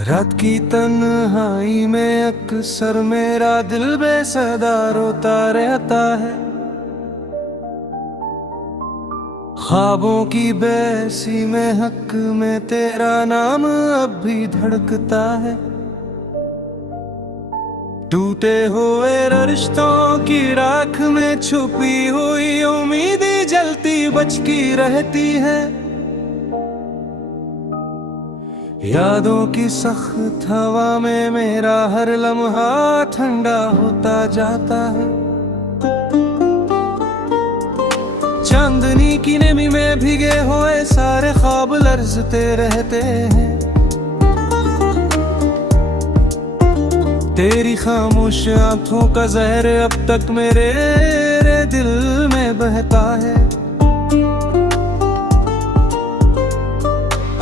रात की तन्हाई में अक्सर मेरा दिल बेसदा रोता रहता है। ख्वाबों की बेसी में हक में तेरा नाम अब भी धड़कता है। टूटे हुए रिश्तों की राख में छुपी हुई उम्मीदें जलती बचकी रहती है। यादों की सख्त हवा में मेरा हर लम्हा ठंडा होता जाता है। चांदनी की नमी में भीगे हुए सारे ख्वाब लर्जते रहते हैं। तेरी खामोश आंखों का जहर अब तक मेरे दिल में बहता है।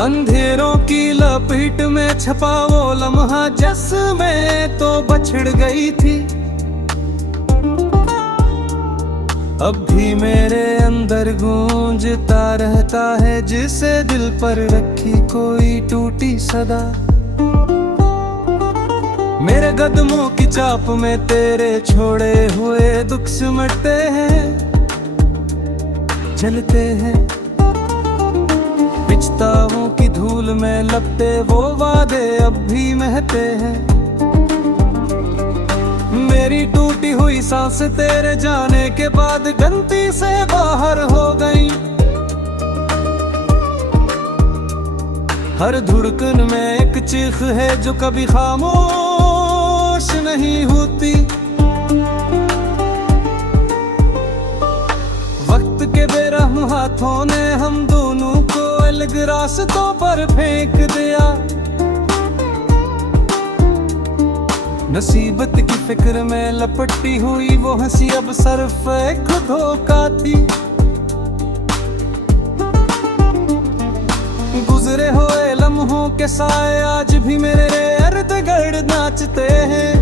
अंधेरों की लपेट में छपा वो लम्हा जिसमें तो बछड़ गई थी। अब भी मेरे अंदर गूंजता रहता है जिसे दिल पर रखी कोई टूटी सदा। मेरे कदमों की चाप में तेरे छोड़े हुए दुख सिमटते हैं, जलते हैं। पिछताओं की धूल में लपटे वो वादे अब भी महते हैं। मेरी टूटी हुई सांस तेरे जाने के बाद गलती से बाहर हो गई। हर धड़कन में एक चीख है जो कभी खामोश नहीं होती। वक्त के बेरहम हाथों ने हम दोनों को अलग रास्तों पर फेंक दिया। नसीबत की फिक्र में लपटी हुई वो हंसी अब सिर्फ एक धोखा थी। गुजरे हुए लम्हों के साए आज भी मेरे इर्द गिर्द नाचते हैं।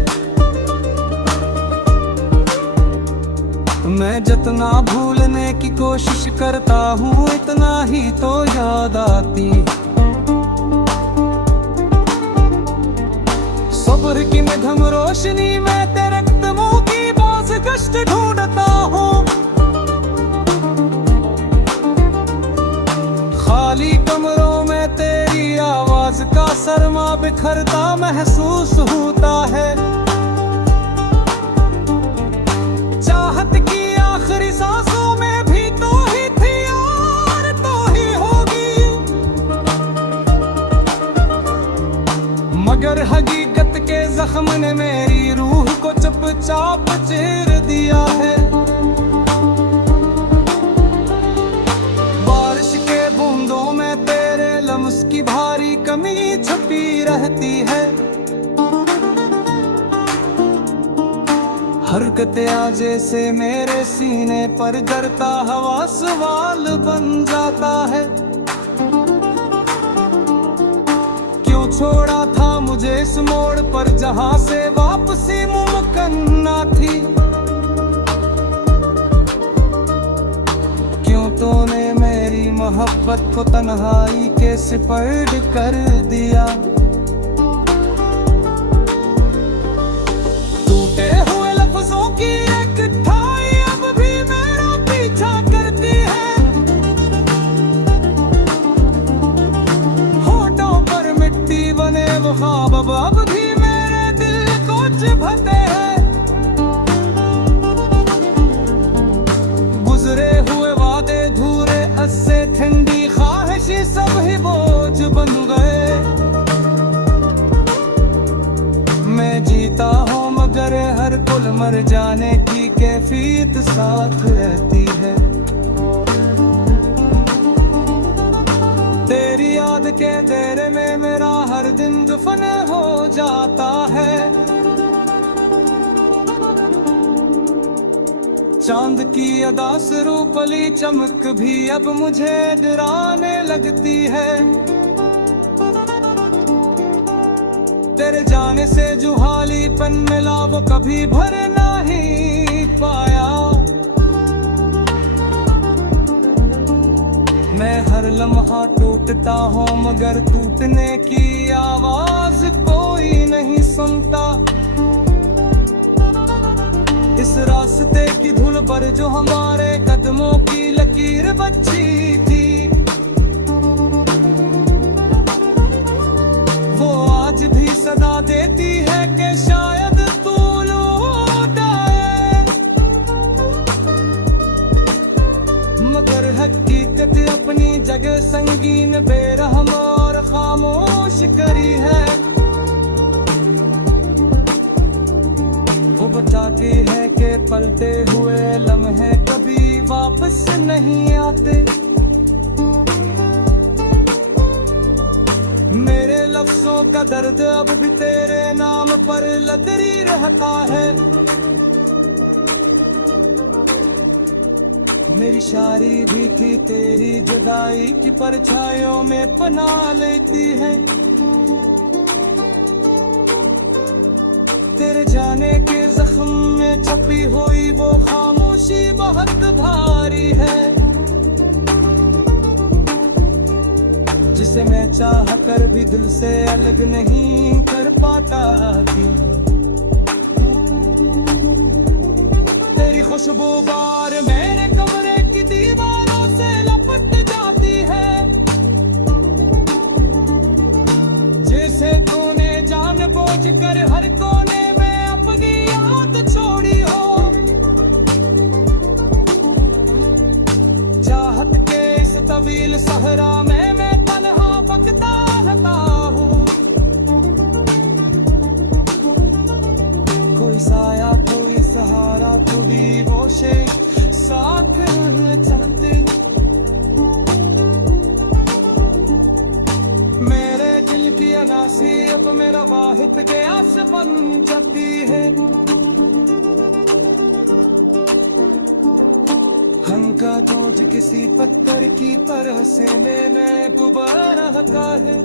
मैं जितना भूलने की कोशिश करता हूँ इतना ही तो याद आती। सब्र की मध्यम रोशनी में तेरे कदमों की बाज़ कष्ट ढूंढता हूँ। खाली कमरों में तेरी आवाज का सरमा बिखरता महसूस होता है। चाहत की आखिरी सांसों में भी तो ही थी और तो ही होगी, मगर हकीकत के जख्म ने मेरी रूह को चुपचाप चीर दिया है। बारिश के बूंदों में तेरे लम्स की भारी कमी छुपी रहती है। हरकते आजे से मेरे सीने पर डरता हवा सवाल बन जाता है। क्यों छोड़ा था मुझे इस मोड़ पर जहां से वापसी मुमकिन ना थी। क्यों तूने मेरी मोहब्बत को तन्हाई के सिपर्द कर दिया। की एक ठाई अब भी मेरा पीछा करती है। होठों पर मिट्टी बने वो ख्वाब अब भी मेरे दिल को चुभते हैं। गुजरे हुए वादे धूरे अस्से ठंडी ख्वाहिशी सब ही बोझ बन गए। मैं जीता हूँ मगर हर पल मर जाने की कैफियत साथ रहती है। के अंधेरे में मेरा हर दिन दफन हो जाता है। चांद की अदा से रूपली चमक भी अब मुझे डराने लगती है। तेरे जाने से जो हालीपन मिला वो कभी भर नहीं पाया। मैं हर लम्हा टूटता हूँ मगर टूटने की आवाज कोई नहीं सुनता। इस रास्ते की धूल पर जो हमारे कदमों की लकीर बची थी, वो आज भी सदा देती है कि शायद तू लौट आए। मगर हकीकत अपनी जगह संगीन, बेरहम और खामोश करी है। वो बताती है कि पलटे हुए लम्हे कभी वापस नहीं आते। मेरे लफ्जों का दर्द अब भी तेरे नाम पर लदरी रहता है। मेरी शायरी भी की तेरी जुदाई की परछाइयों में पनाह लेती है। तेरे जाने के जख्म में छपी हुई वो खामोशी बहुत भारी है, जिसे मैं चाह कर भी दिल से अलग नहीं कर पाता थी। तेरी खुशबू बार मेरे कमरे की दीवारों से लपट जाती है, जैसे तूने जानबूझ कर हर कोने में अपनी याद छोड़ी हो। चाहत के इस तवील सहरा में मैं कोई साया कोई सहारा तू भी वो से साथ चलते। मेरे दिल की अनासी अब मेरा वाहिद गयास बन जाती है। हंका तोज किसी पत्थर की तरह से मैंने गुबारा का है।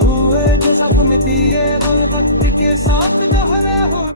हुए जो सपने दिए वक्त के साथ गहरे हो।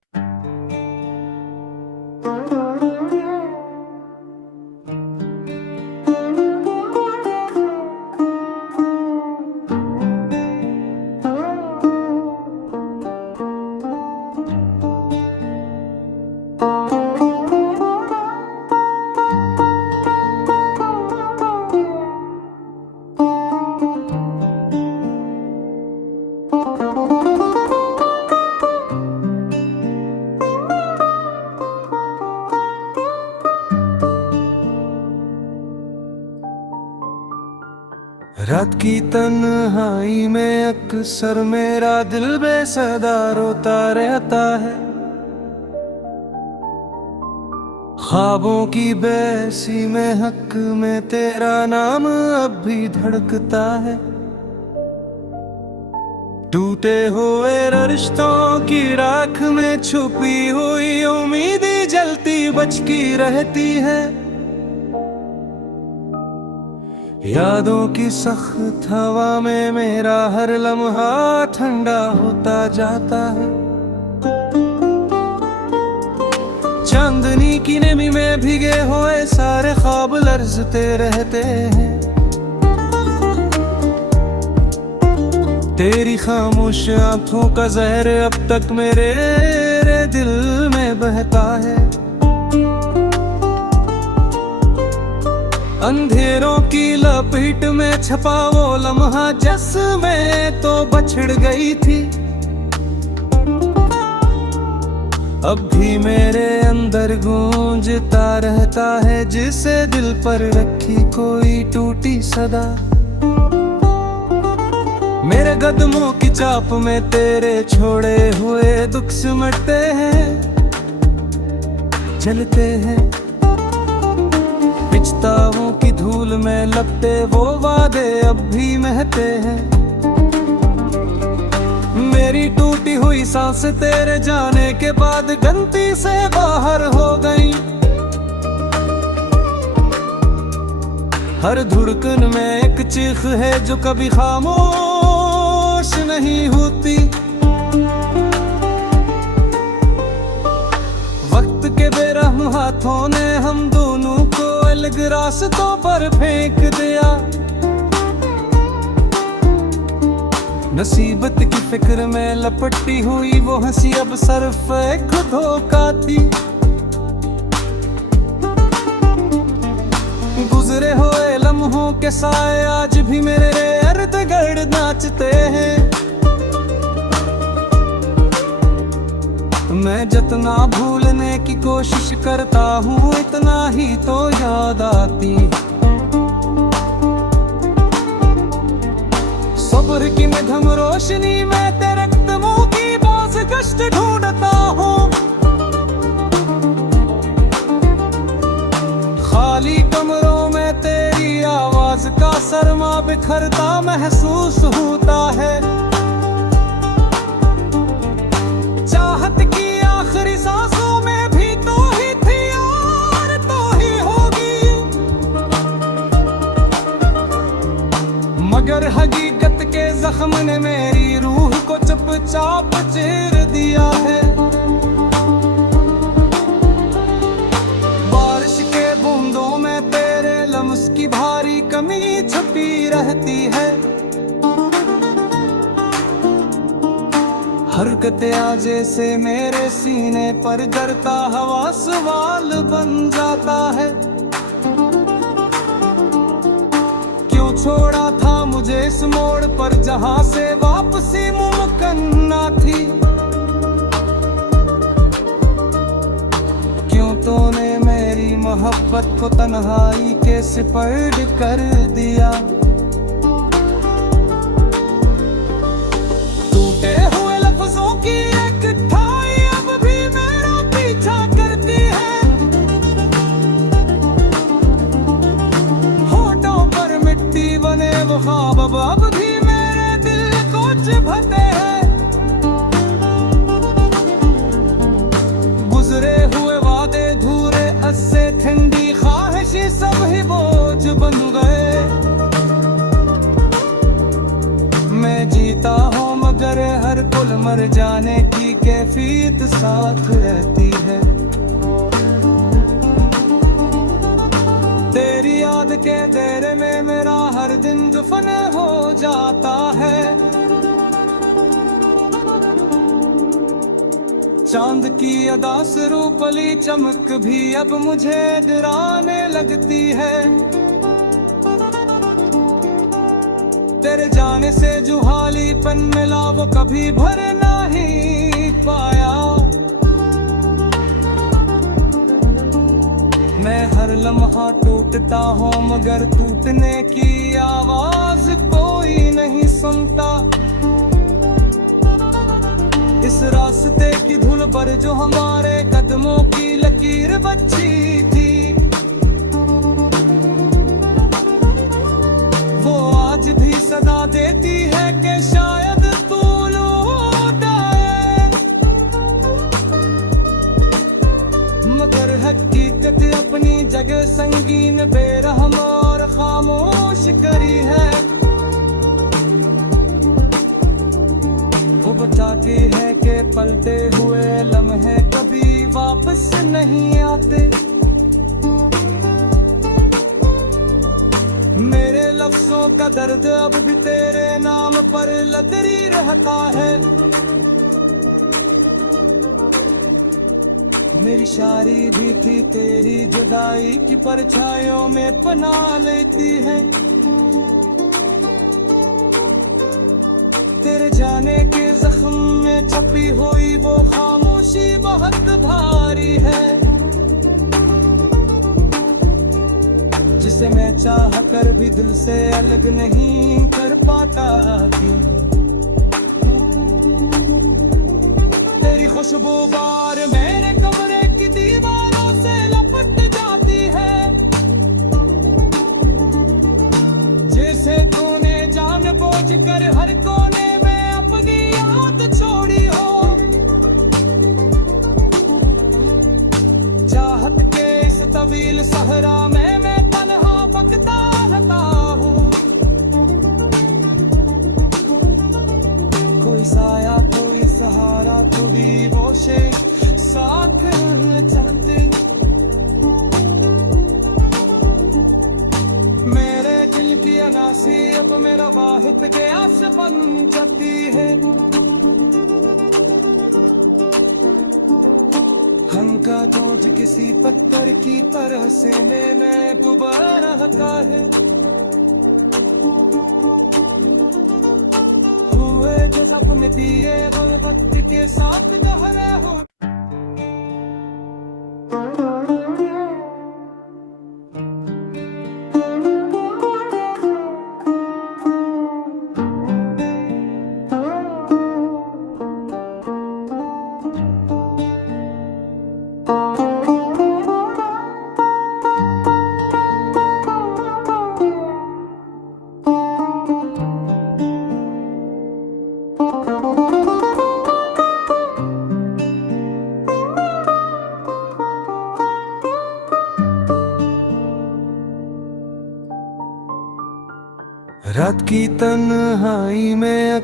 रात की तन्हाई में अक्सर मेरा दिल बेसदा रोता रहता है। ख्वाबों की बैसी में हक में तेरा नाम अब भी धड़कता है। टूटे हुए रिश्तों की राख में छुपी हुई उम्मीदें जलती बचकी रहती है। यादों की सख्त हवा में मेरा हर लम्हा ठंडा होता जाता है। चांदनी की नमी में भीगे हुए सारे ख्वाब लर्जते रहते हैं। तेरी खामोश आंखों का जहर अब तक मेरे दिल में बहता है। अंधेरों की लपेट में छपा वो लम्हा जिसमें तो बछड़ गई थी। अब भी मेरे अंदर गूंजता रहता है जिसे दिल पर रखी कोई टूटी सदा। मेरे कदमों की चाप में तेरे छोड़े हुए दुख सिमटते हैं, चलते हैं। पछतावों की धूल में लपटे वो वादे अब भी महते हैं। मेरी टूटी हुई सांस तेरे जाने के बाद गलती से बाहर हो गई। हर धड़कन में एक चीख है जो कभी खामोश नहीं होती। वक्त के बेरहम हाथों ने हम दोनों को अलग रास्तों पर फेंक दिया। नसीबत की फिक्र में लपटी हुई वो हंसी अब सिर्फ एक धोखा थी। गुजरे हुए लम्हों के साए आज भी मेरे इर्द गिर्द नाचते हैं। मैं जितना भूलने की कोशिश करता हूँ इतना ही तो याद आती। सब्र की मध्यम रोशनी में तेरे कदमों की बाज़ कष्ट ढूंढता हूँ। खाली कमरों में तेरी आवाज का सरमा बिखरता महसूस होता है। चाहत की आखिरी सांसों में भी तो ही थी और तो ही होगी, मगर हकीकत के जख्म ने मेरी रूह को चुपचाप चीर दिया है। बारिश के बूंदों में तेरे लम्स की भारी कमी छुपी रहती है। हरकतें आजे से मेरे सीने पर डरता हवा सवाल बन जाता है। क्यों छोड़ा था मुझे इस मोड़ पर जहां से वापसी मुमकिन ना थी। क्यों तूने मेरी मोहब्बत को तन्हाई के सिपर्द कर दिया। टूटे हुए लफ्जों की एक ठाई अब भी मेरा पीछा करती है। होठों पर मिट्टी बने वो ख्वाब अब भी मेरे दिल को चुभते हैं। गुजरे हुए वादे धूरे अस्से ठंडी ख्वाहिशी सब ही बोझ बन गए। मैं जीता हूँ मगर हर पल मर जाने की कैफियत साथ रहती है। तेरी याद के देर में मेरा हर दिन दफन हो जाता है। चांद की अदा से रूपली चमक भी अब मुझे डराने लगती है। तेरे जाने से जो हालीपन मिला वो कभी भर नहीं पाया। मैं हर लम्हा टूटता हूँ मगर टूटने की आवाज कोई नहीं सुनता। इस रास्ते की धुन पर जो हमारे कदमों की लकीर बची थी वो आज भी सदा देती है कि शायद तू लौट आए। मगर हकीकत अपनी जगह संगीन बेरहम और खामोश करी है। वो बताती है कि पलटे हुए लम्हे कभी वापस नहीं आते। मेरे लफ्जों का दर्द अब भी तेरे नाम पर लदरी रहता है। मेरी शायरी भी थी तेरी जुदाई की परछाइयों में पनाह लेती है। तेरे जाने के जख्म में छपी हुई वो खामोशी बहुत भारी है, जिसे मैं चाह कर भी दिल से अलग नहीं कर पाता थी। तेरी खुशबू बार मेरे कमरे की दीवारों से लपट जाती है। तवील सहरा में मैं तन्हा बकता रहता हूँ। कोई साया कोई सहारा तो भी वो से साथ चलते। मेरे दिल की अनासी अब मेरा वाहिद गैस बन जाती है। हंका टूट किसी पत्थर की तरह से में डूबा रहता है। हुए जो सपने दिए वो वक्त के साथ गहरे हो। रात की तन्हाई में